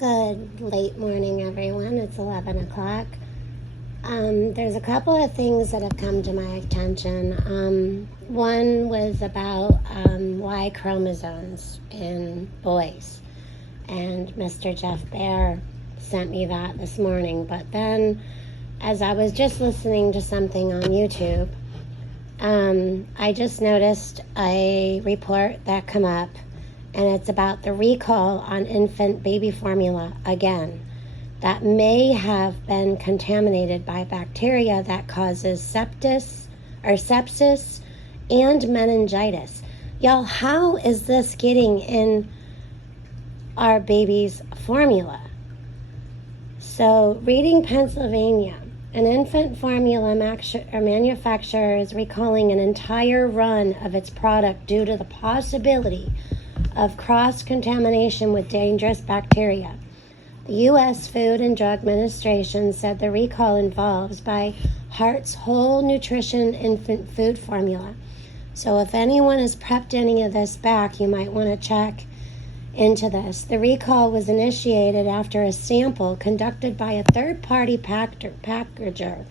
Good late morning, everyone. It's 11 o'clock. There's a couple of things that have come to my attention. One was about Y chromosomes in boys. And Mr. Jeff Bear sent me that this morning. But then, as I was just listening to something on YouTube, I just noticed a report that come up, and it's about the recall on infant baby formula again that may have been contaminated by bacteria that causes sepsis and meningitis. Y'all, how is this getting in our baby's formula? So, reading Pennsylvania, an infant formula manufacturer is recalling an entire run of its product due to the possibility of cross-contamination with dangerous bacteria. The U.S. Food and Drug Administration said the recall involves IHeart's whole nutrition infant food formula. So if anyone has prepped any of this back, you might want to check into this. The recall was initiated after a sample conducted by a third-party packager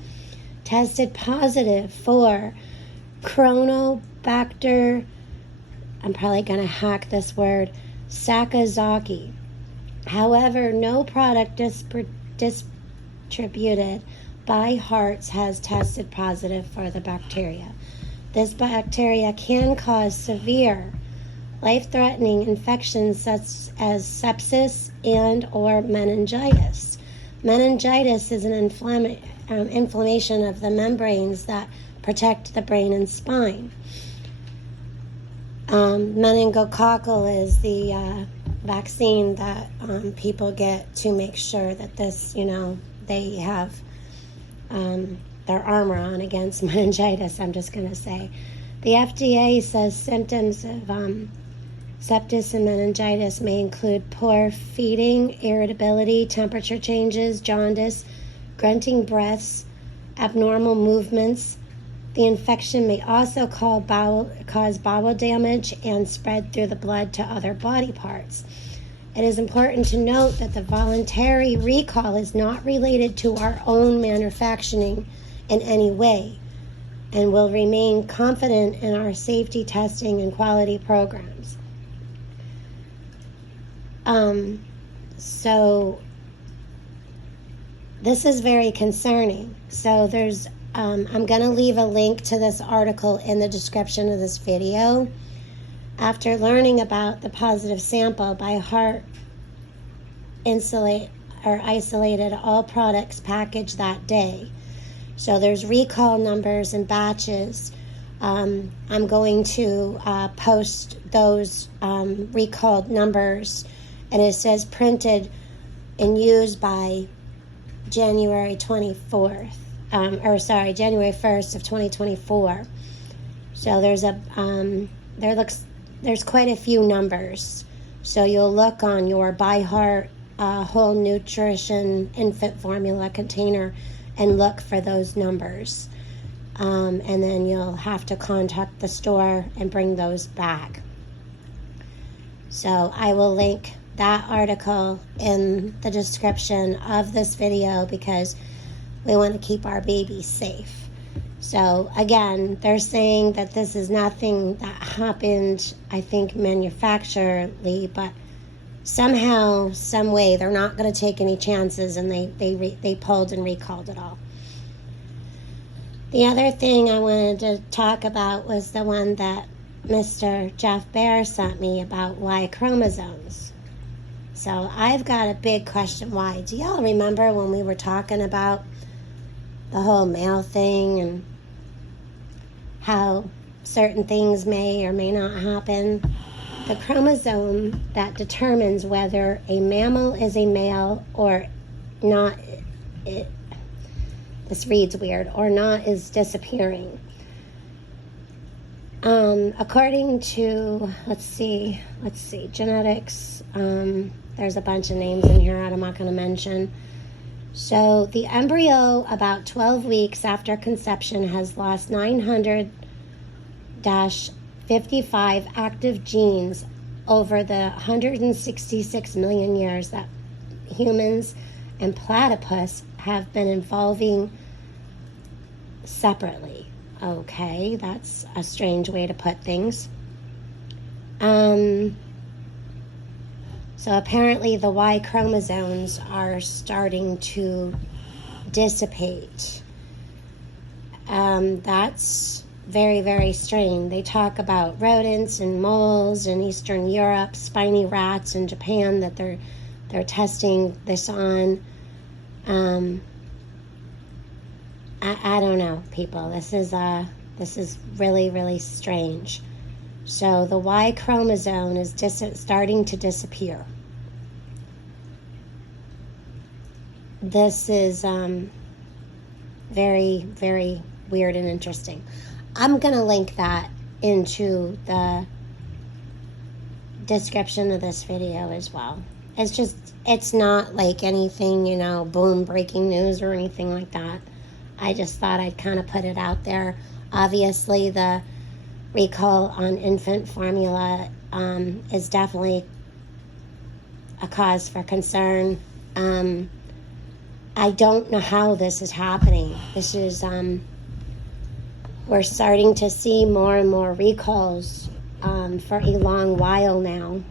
tested positive for Chronobacter, I'm probably going to hack this word, Sakazaki. However, no product distributed by Hearts has tested positive for the bacteria. This bacteria can cause severe, life-threatening infections such as sepsis and or meningitis. Meningitis is an inflammation of the membranes that protect the brain and spine. Meningococcal is the vaccine that people get to make sure that this, they have their armor on against meningitis, I'm just going to say. The FDA says symptoms of sepsis and meningitis may include poor feeding, irritability, temperature changes, jaundice, grunting breaths, abnormal movements. The infection may also cause bowel damage and spread through the blood to other body parts. It is important to note that the voluntary recall is not related to our own manufacturing in any way and will remain confident in our safety testing and quality programs. So this is very concerning. So there's I'm going to leave a link to this article in the description of this video. After learning about the positive sample, IHeart isolated all products packaged that day. So there's recall numbers and batches. I'm going to post those recalled numbers, and it says printed and used by January 24th. January 1st of 2024. So there's quite a few numbers. So you'll look on your IHeart whole nutrition infant formula container and look for those numbers. And then you'll have to contact the store and bring those back. So I will link that article in the description of this video because we want to keep our babies safe. So again, they're saying that this is nothing that happened, I think, manufacturally, but somehow, some way, they're not going to take any chances, and they pulled and recalled it all. The other thing I wanted to talk about was the one that Mr. Jeff Bear sent me about Y chromosomes. So I've got a big question why. Do y'all remember when we were talking about the whole male thing and how certain things may or may not happen? The chromosome that determines whether a mammal is a male or not, this reads weird, or not, is disappearing. According to, let's see, genetics, there's a bunch of names in here I'm not going to mention. So the embryo, about 12 weeks after conception, has lost 900-55 active genes over the 166 million years that humans and platypus have been evolving separately. Okay, that's a strange way to put things. So apparently the Y chromosomes are starting to dissipate. That's very, very strange. They talk about rodents and moles in Eastern Europe, spiny rats in Japan that they're testing this on. I don't know, people. This is really, really strange. So the Y chromosome is starting to disappear. This is very, very weird and interesting. I'm going to link that into the description of this video as well. It's not like anything, boom, breaking news or anything like that. I just thought I'd kind of put it out there. Obviously, the recall on infant formula is definitely a cause for concern. I don't know how this is happening. This is, we're starting to see more and more recalls for a long while now.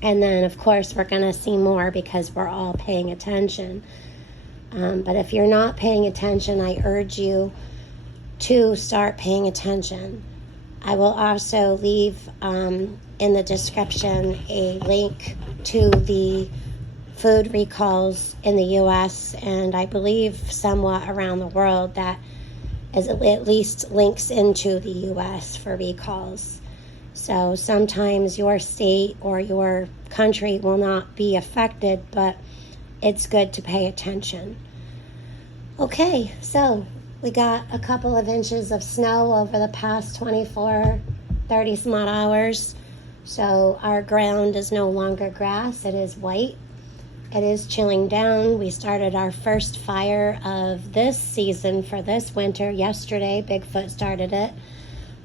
And then, of course, we're going to see more because we're all paying attention. But if you're not paying attention, I urge you to start paying attention. I will also leave in the description a link to the food recalls in the U.S. and I believe somewhat around the world that is at least links into the U.S. for recalls. So sometimes your state or your country will not be affected, but it's good to pay attention. Okay, so we got a couple of inches of snow over the past 24, 30 some odd hours. So our ground is no longer grass, it is white. It is chilling down. We started our first fire of this season for this winter yesterday. Bigfoot started it.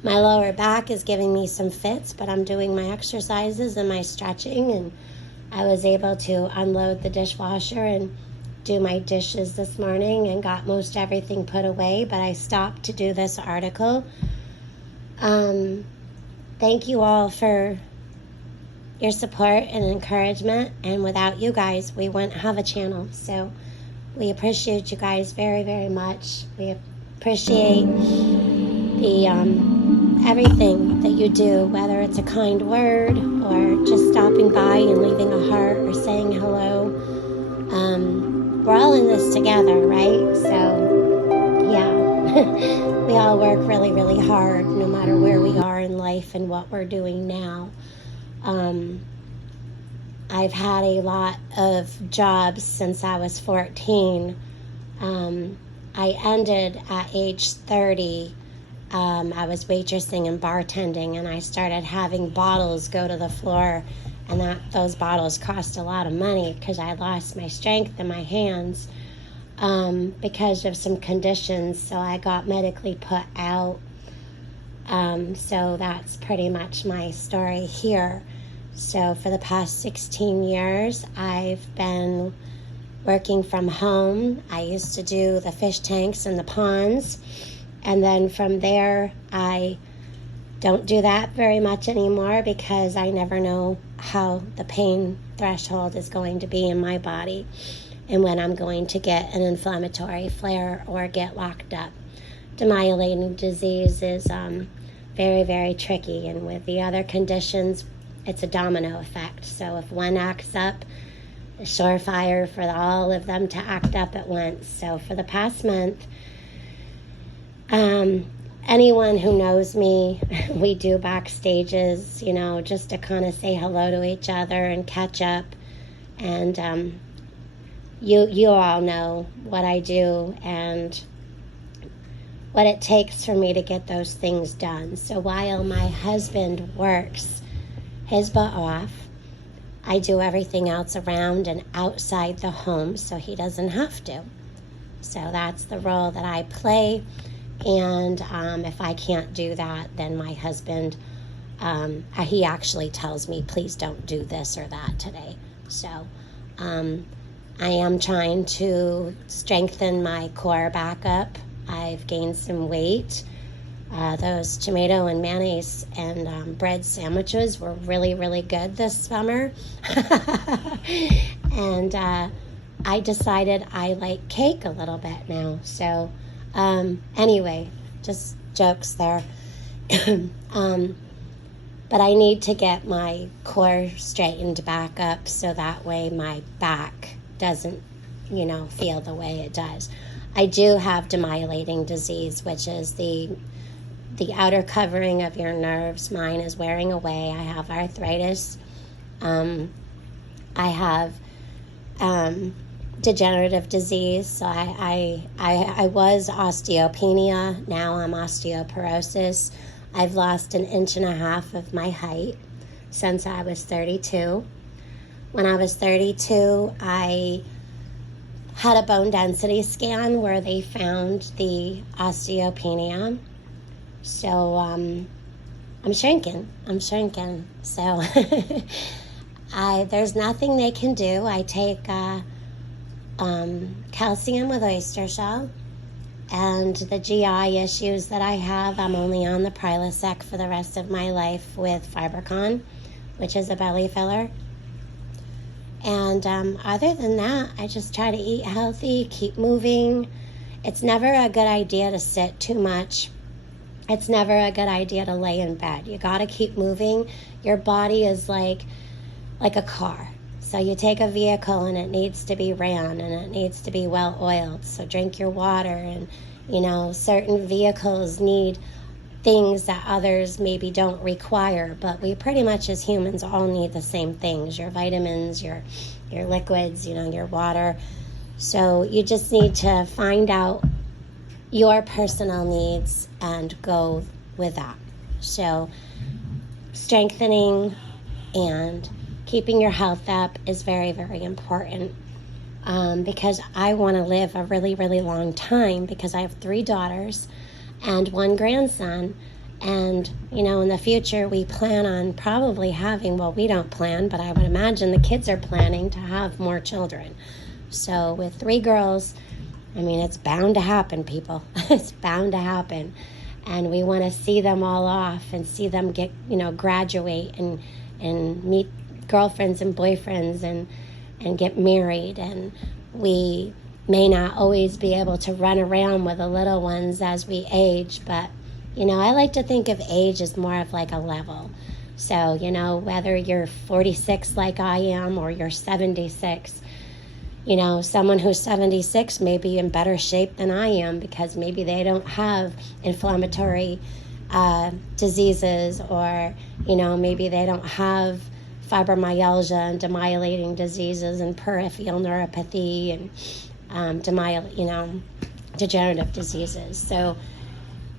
My lower back is giving me some fits, but I'm doing my exercises and my stretching, and I was able to unload the dishwasher and do my dishes this morning and got most everything put away, but I stopped to do this article. Thank you all for your support and encouragement, and without you guys we wouldn't have a channel, so we appreciate you guys very, very much. We appreciate the everything that you do, whether it's a kind word or just stopping by and leaving a heart or saying hello. We're all in this together, right? So yeah. We all work really, really hard no matter where we are in life and what we're doing now. I've had a lot of jobs since I was 14. I ended at age 30. I was waitressing and bartending, and I started having bottles go to the floor, and those bottles cost a lot of money because I lost my strength in my hands because of some conditions, so I got medically put out. So that's pretty much my story here. So for the past 16 years, I've been working from home. I used to do the fish tanks and the ponds. And then from there, I don't do that very much anymore because I never know how the pain threshold is going to be in my body and when I'm going to get an inflammatory flare or get locked up. Demyelinating disease is very, very tricky. And with the other conditions, it's a domino effect. So if one acts up, it's surefire for all of them to act up at once. So for the past month, anyone who knows me, we do backstages, just to kind of say hello to each other and catch up. And you all know what I do and what it takes for me to get those things done. So while my husband works his butt off, I do everything else around and outside the home so he doesn't have to. So that's the role that I play. And if I can't do that, then my husband, he actually tells me, please don't do this or that today. So I am trying to strengthen my core back up. I've gained some weight. Those tomato and mayonnaise and bread sandwiches were really, really good this summer. And I decided I like cake a little bit now. So anyway, just jokes there. But I need to get my core straightened back up so that way my back doesn't, feel the way it does. I do have demyelinating disease, which is the outer covering of your nerves. Mine is wearing away. I have arthritis. I have degenerative disease. So I was osteopenia. Now I'm osteoporosis. I've lost 1.5 inches of my height since I was 32. When I was 32, I had a bone density scan where they found the osteopenia. So I'm shrinking. So there's nothing they can do. I take calcium with oyster shell. And the GI issues that I have, I'm only on the Prilosec for the rest of my life with Fibercon, which is a belly filler. And other than that, I just try to eat healthy, keep moving. It's never a good idea to sit too much. It's never a good idea to lay in bed. You got to keep moving. Your body is like a car. So you take a vehicle and it needs to be ran and it needs to be well oiled. So drink your water, and certain vehicles need things that others maybe don't require, but we pretty much as humans all need the same things: your vitamins, your liquids, your water. So you just need to find out your personal needs and go with that. So strengthening and keeping your health up is very, very important, because I want to live a really, really long time, because I have 3 daughters and 1 grandson. And, in the future, we plan on probably having, well, we don't plan, but I would imagine the kids are planning to have more children. So with 3 girls, it's bound to happen, people. It's bound to happen. And we want to see them all off and see them get, graduate and meet girlfriends and boyfriends and get married. And we may not always be able to run around with the little ones as we age, but I like to think of age as more of like a level. So whether you're 46 like I am or you're 76, someone who's 76 may be in better shape than I am, because maybe they don't have inflammatory diseases, or maybe they don't have fibromyalgia and demyelinating diseases and peripheral neuropathy and degenerative diseases. So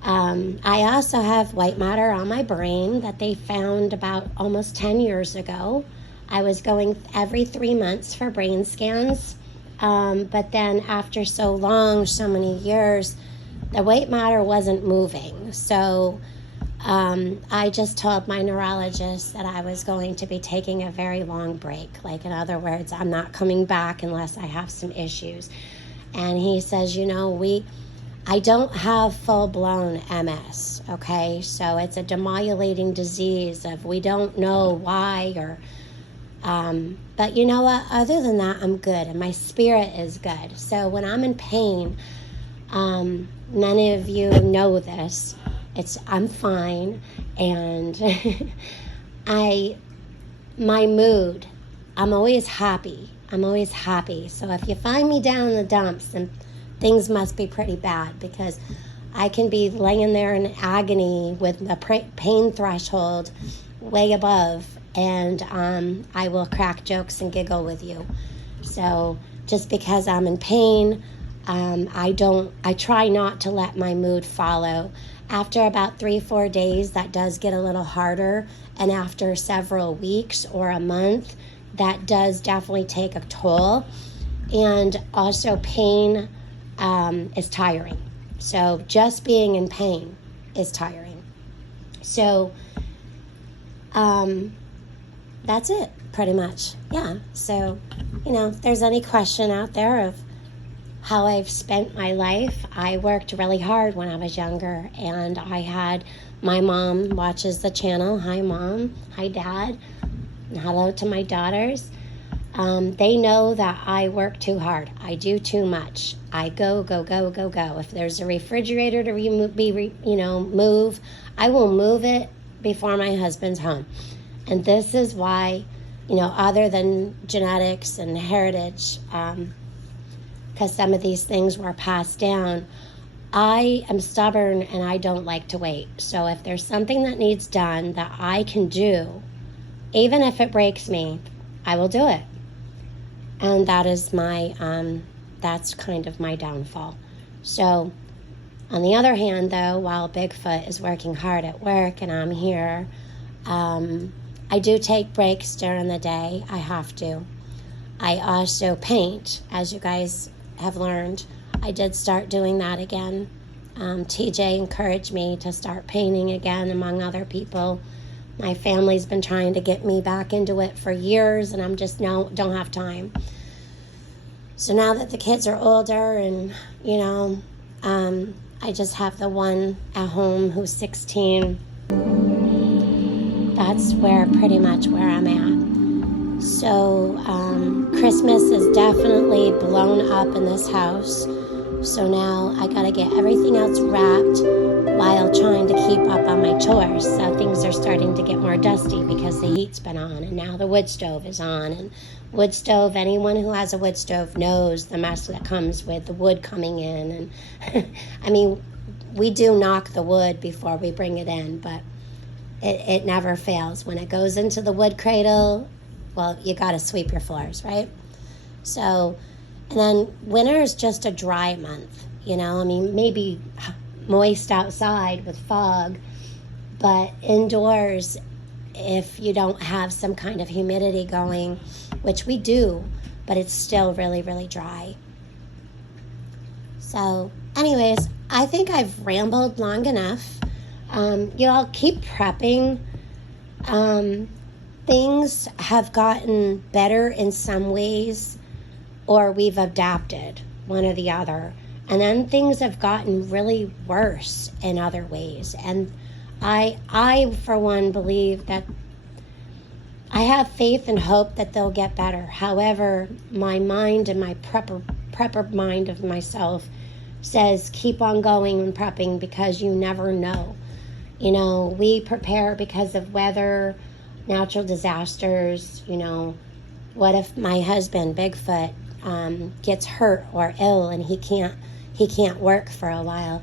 I also have white matter on my brain that they found about almost 10 years ago. I was going every 3 months for brain scans, but then after so many years, the white matter wasn't moving. So I just told my neurologist that I was going to be taking a very long break. Like, in other words, I'm not coming back unless I have some issues. And he says, I don't have full-blown MS, okay? So it's a demyelinating disease of we don't know why, or but you know what? Other than that, I'm good, and my spirit is good. So when I'm in pain, many of you know this, I'm fine, and my mood, I'm always happy. So if you find me down in the dumps, then things must be pretty bad, because I can be laying there in agony with the pain threshold way above, and I will crack jokes and giggle with you. So just because I'm in pain, I try not to let my mood follow. After about 3-4 days, that does get a little harder, and after several weeks or a month, that does definitely take a toll. And also pain is tiring. So just being in pain is tiring. So that's it, pretty much. Yeah. So if there's any question out there of how I've spent my life, I worked really hard when I was younger, and I had my mom watches the channel. Hi, Mom. Hi, Dad. And hello to my daughters. They know that I work too hard. I do too much. I go. If there's a refrigerator to move, I will move it before my husband's home. And this is why, other than genetics and heritage, because some of these things were passed down, I am stubborn and I don't like to wait. So if there's something that needs done that I can do, even if it breaks me, I will do it. And that is that's kind of my downfall. So on the other hand, though, while Bigfoot is working hard at work and I'm here, I do take breaks during the day. I have to. I also paint, as you guys have learned. I did start doing that again. TJ encouraged me to start painting again, among other people. My family's been trying to get me back into it for years, and I'm just don't have time. So now that the kids are older and, I just have the one at home who's 16. That's pretty much where I'm at. So Christmas is definitely blown up in this house. So now I gotta get everything else wrapped while trying to keep up on my chores. So things are starting to get more dusty because the heat's been on, and now the wood stove is on. And wood stove, anyone who has a wood stove knows the mess that comes with the wood coming in. And I mean, we do knock the wood before we bring it in, but it never fails. When it goes into the wood cradle, well, you gotta sweep your floors, right? So, and then winter is just a dry month, maybe moist outside with fog, but indoors, if you don't have some kind of humidity going, which we do, but it's still really, really dry. So anyways, I think I've rambled long enough. Y'all keep prepping. Things have gotten better in some ways, or we've adapted, one or the other. And then things have gotten really worse in other ways. And I for one, believe that I have faith and hope that they'll get better. However, my mind and my prepper mind of myself says keep on going and prepping, because you never know. We prepare because of weather, natural disasters. What if my husband, Bigfoot, gets hurt or ill and he can't work for a while?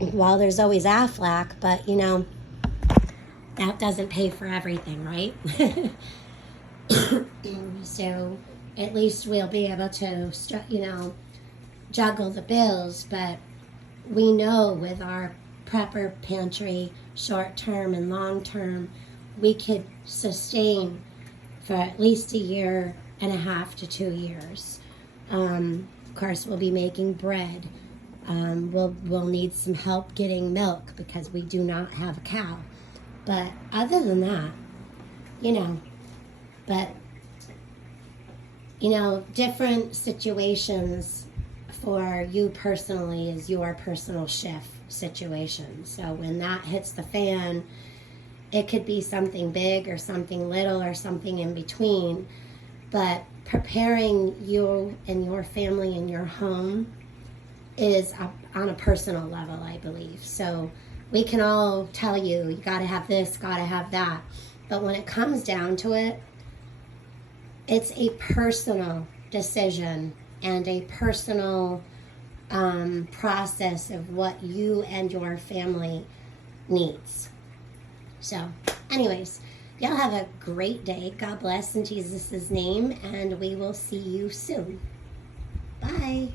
Well, there's always Aflac, but that doesn't pay for everything, right? So at least we'll be able to juggle the bills. But we know with our prepper pantry, short term and long term, we could sustain for at least 1.5 years to 2 years. Of course, we'll be making bread. We'll need some help getting milk because we do not have a cow. But other than that, different situations for you personally is your personal shift situation. So when that hits the fan, it could be something big or something little or something in between. But preparing you and your family and your home is on a personal level, I believe. So we can all tell you gotta have this, gotta have that. But when it comes down to it, it's a personal decision and a personal process of what you and your family needs. So anyways, y'all have a great day. God bless in Jesus' name, and we will see you soon. Bye.